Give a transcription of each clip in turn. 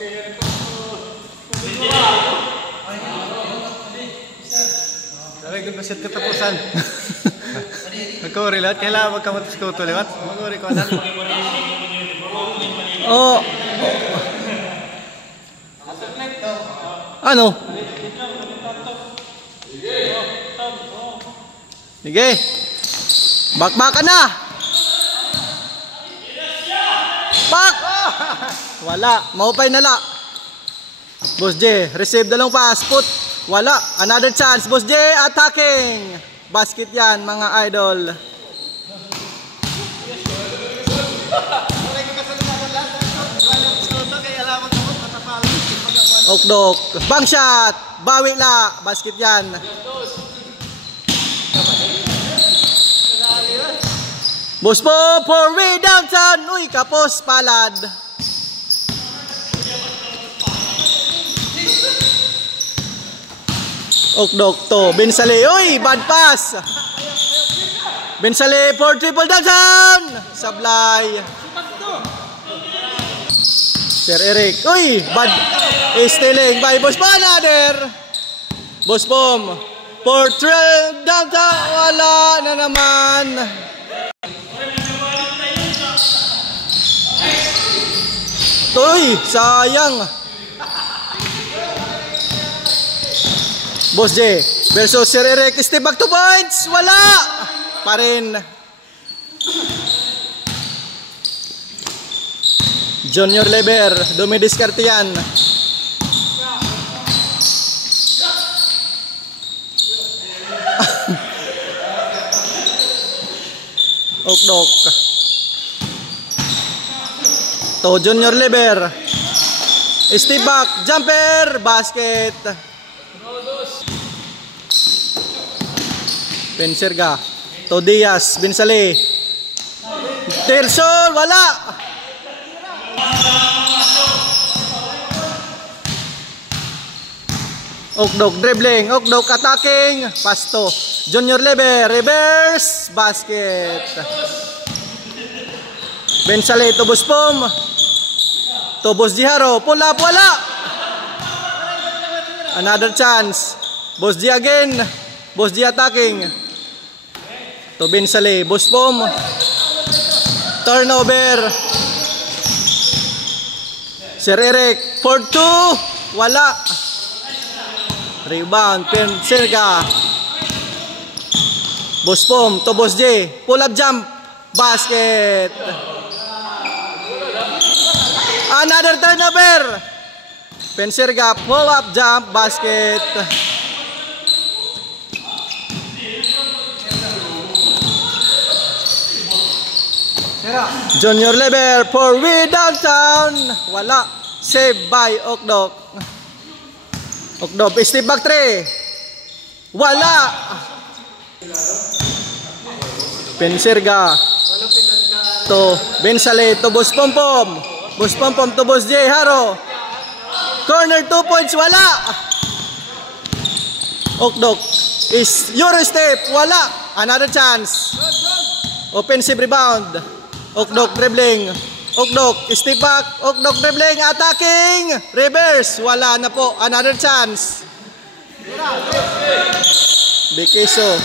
Sabi ko basit katapusan. Nagkuri lahat. Kailangan magkamatos ko ito liwat. Magkuri ko anan. Oh. Ano? Sige. Bakbakan na. Bak! Wala. Maupay na la. Boss J, receive dalong pass. Put. Wala. Another chance. Boss J, attacking. Basket yan, mga idol. Okdok. Bang shot. Bawi la. Basket yan. Boss po, for way downtown. Uy, kapos, palad. Okdok to. Bensale. Uy, bad pass. Bensale for triple downtown. Sablay. Sir Eric. Uy, bad. Stealing by Boss Pom. Another. Boss Pom. For triple downtown. Wala na naman. Uy, sayang. Boss J versus Sir Eric. Step back 2 points. Wala pa rin. Junior Leber. Dumidiskarte yan. Okdok. To Junior Leber. Step back. Jumper. Basket. Penserga. To Diaz. Bensale. Tersol. Wala. Okdok dribbling. Okdok attacking. Pasto. Junior Leber. Reverse. Basket. Bensale to Boss Pom. To Boss Jiharo. Pull up. Wala. Another chance. Boss G again. Boss G attacking. To Bensale. Boss Pom. Turnover. Sir Eric. 4-2. Wala. Rebound. Penserga. Boss Pom. To Boss J. Pull up jump. Basket. Another turnover. Penserga. Pull up jump. Basket. Junior Leber for way downtown. Wala. Save by Okdok. Okdok. Step back 3. Wala. Penserga. To Bensale. To Boss Pom Pom. Boss Pom Pom to Boss J. Haro. Corner 2 points. Wala. Okdok is your step. Wala. Another chance. Offensive rebound. Okdok dribbling. Okdok step back. Okdok dribbling. Attacking. Reverse. Wala na po. Another chance. Bikiso.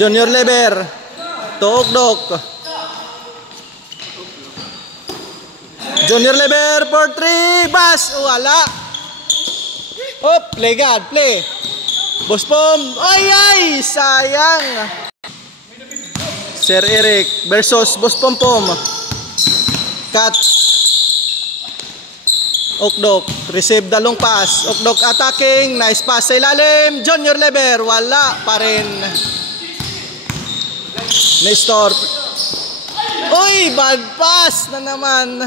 Junior Leber. To Okdok. Junior Leber for 3. Bas. Wala. Oh, play God. Play. Boss Pom. Ay, ay. Sayang. Sir Eric versus Boss Pom Pom. Cut. Okdok. Receive dalong pass. Okdok attacking. Nice pass sa ilalim. Junior Leber. Wala pa rin. Nestor. Uy, bad pass na naman.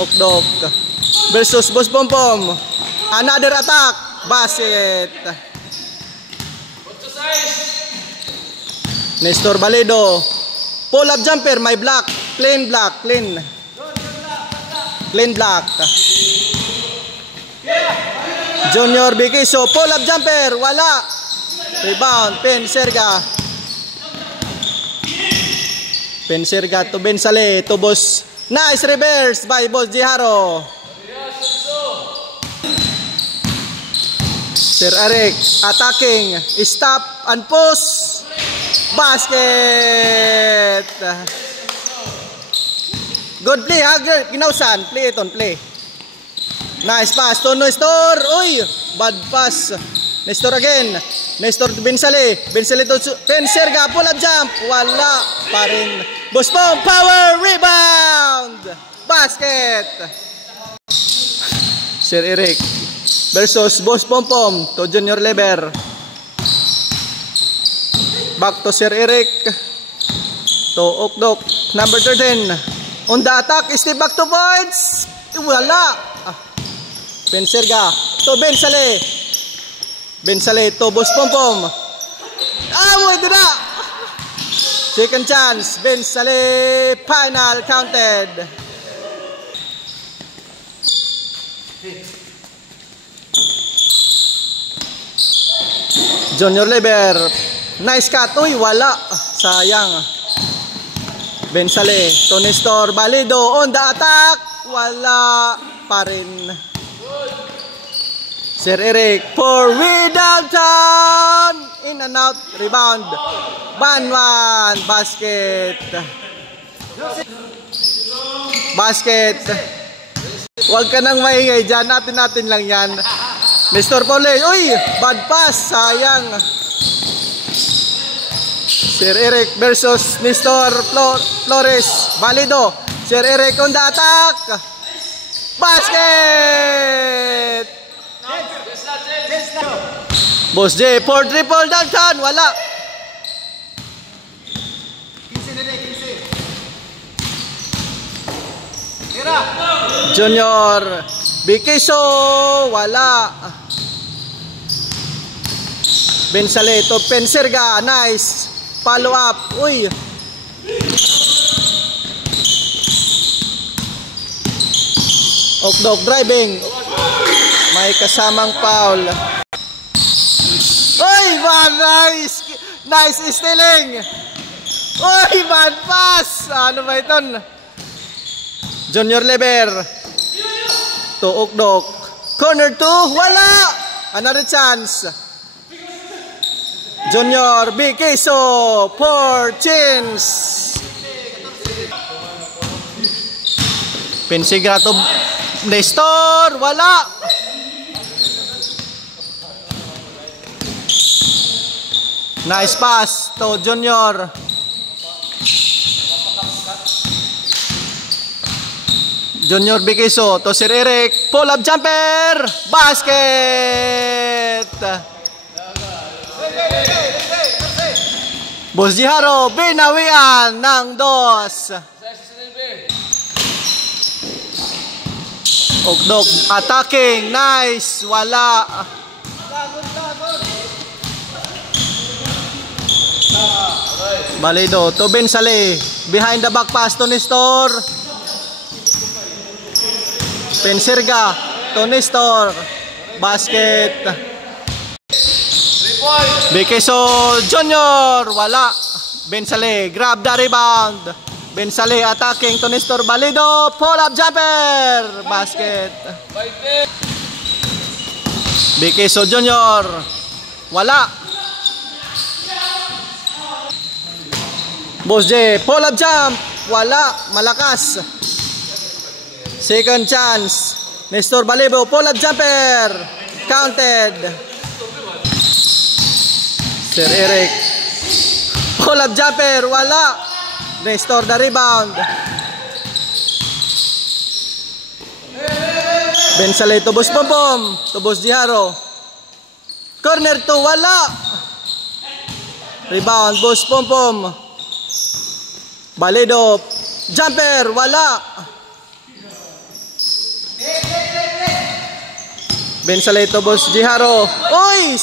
Okdok versus Boss Pom Pom. Another attack. Basket. Nestor Baledo. Pull up jumper. My block. Clean block. Clean. Clean block. Junior Bikiso. Pull up jumper. Wala. Rebound. Penserga. Penserga to Bensale to Boss. Nice reverse by Boss Jiharo. Sir Eric attacking. Stop and push. Basket. Good play ha. Ginausan. Play iton. Play. Nice pass to Nestor. Uy. Bad pass. Nestor again. Nestor to Bensale. Bensale to Penserga. Pull up jump. Wala pa rin. Boss Pom. Power rebound. Basket. Sir Eric versus Boss Pompom to Junior Leber. Back to Sir Eric. To Okdok. Number 13. On the attack. Step back to points. Wala. Penserga to Bensale. Bensale to Boss Pompom. Wait na. Second chance. Bensale. Final counted. Junior Leber. Nice cut. Uy, wala. Sayang. Bensale to Nestor Balido on the attack. Wala pa rin. Sir Eric for way downtown. In and out. Rebound. Banwan. Basket. Basket. Huwag ka nang maingay dyan. Natin lang yan. Nestor Pauley. Uy! Bad pass. Sayang. Sir Eric versus Nestor Flores. Balido. Sir Eric on the attack. Basket! Boss J for triple downtown. Wala. Junior Bikiso. Wala. Bensale to Penserga. Nice. Follow up. Uy. Okdok driving. May kasamang foul. Uy, man, nice. Nice stealing. Uy, man, pass. Ano ba ito? Junior Leber to Okdok. Corner 2. Wala. Another chance. Junior Bikiso for chins. Pensigra to Nestor. Wala. Nice pass to Junior. Junior Bikiso to Sir Eric. Pull up jumper. Basket. Boss Jiharo, binawian ng dos. Okdok attacking. Nice. Wala. Balido to Bensale. Behind the back pass to Nestor. Penserga to Nestor. Basket. Bikiso Junior. Wala. Bensale grab the rebound. Bensale attacking to Nestor Balido. Pull up jumper. Basket. Bikiso Junior. Wala. Boss J, pull up jump. Wala. Malakas. Second chance. Nestor Balido, pull up jumper. Counted. Sir Eric. Pull up jumper. Wala. Nestor the rebound. Bensale to Boss Pompom. To Boss Jiharo. Corner 2. Wala. Rebound. Boss Pompom. Balido. Jumper. Wala. Bensale to Boss Jiharo. Uy!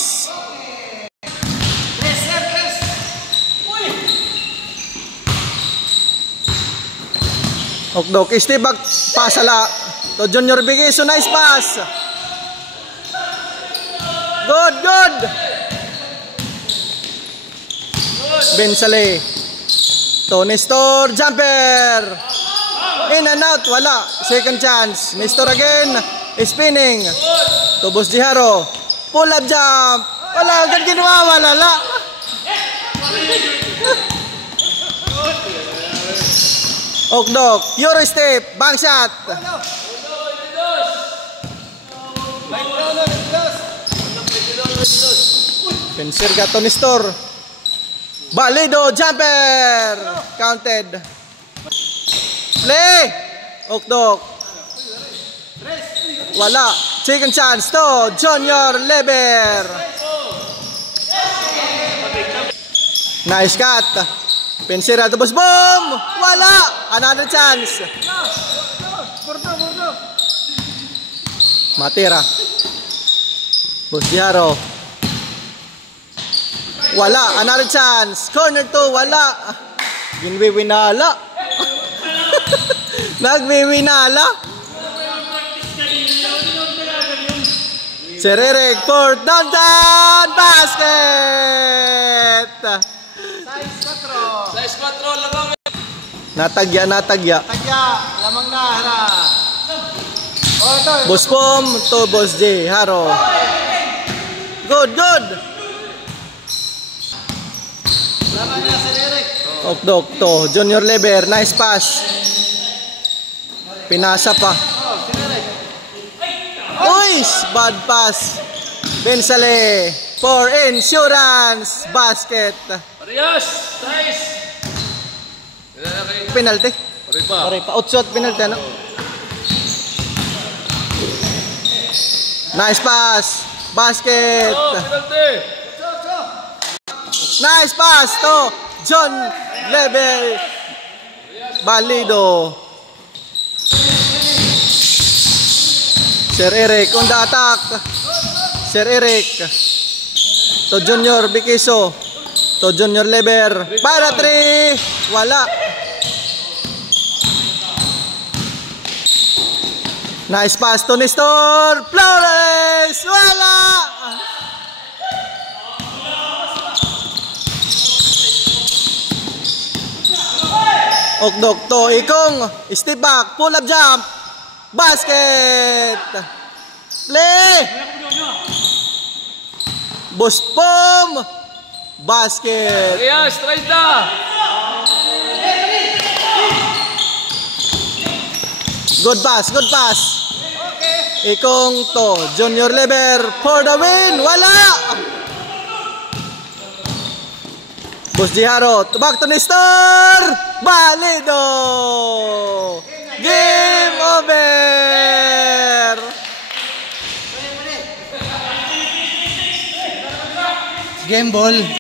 Okdok. Step back. Pasala. To Junior Bikiso. Nice pass. Good. Bensale. To Nestor, jumper. In and out, wala. Second chance. Nestor again. Spinning. To Boss Jiharo. Pull up jump. Wala, agad ginawa, wala. Okdok, Euro step, bank shot. Penser ka to Nestor. Balido, jumper. Counted. Play. Okdok. Wala. Second chance to Junior Leber. Nice cut. Pensira to Boss Boom. Wala. Another chance. Matira. Boss Jiharo. Wala. Another chance. Corner 2. Wala. Ginwiwinala. Nagwiwinala. Sir Eric. Fourth down. Basket. Size 4 lamang. Natagya. Tagya, lamang na harap. Boss Pom to Boss Jiharo. Good. Lamang na si Eric. Okdok to Junior Leber. Nice pass. Pinasa pa. Uy! Bad pass. Bensale for insurance. Basket. Parehas. Size. Penalty. Pare pa. Outshot penalty ano? Nice pass. Basket. Penalty. Nice pass to John Leber. Balido. Sir Eric on the attack. Sir Eric. To Junior Bikiso. To Junior Leber. Para 3. Wala. Nice pass to Nestor. Flores. Wala. Okdok to Ikong. Step back. Pull up jump. Basket. Play. Boss Pom. Basket. Parehas. 30. Good pass. Ikong to Junior Leber for the win. Wala. Boss Jiharo. Back to Nestor. Balido. Game over. Game ball.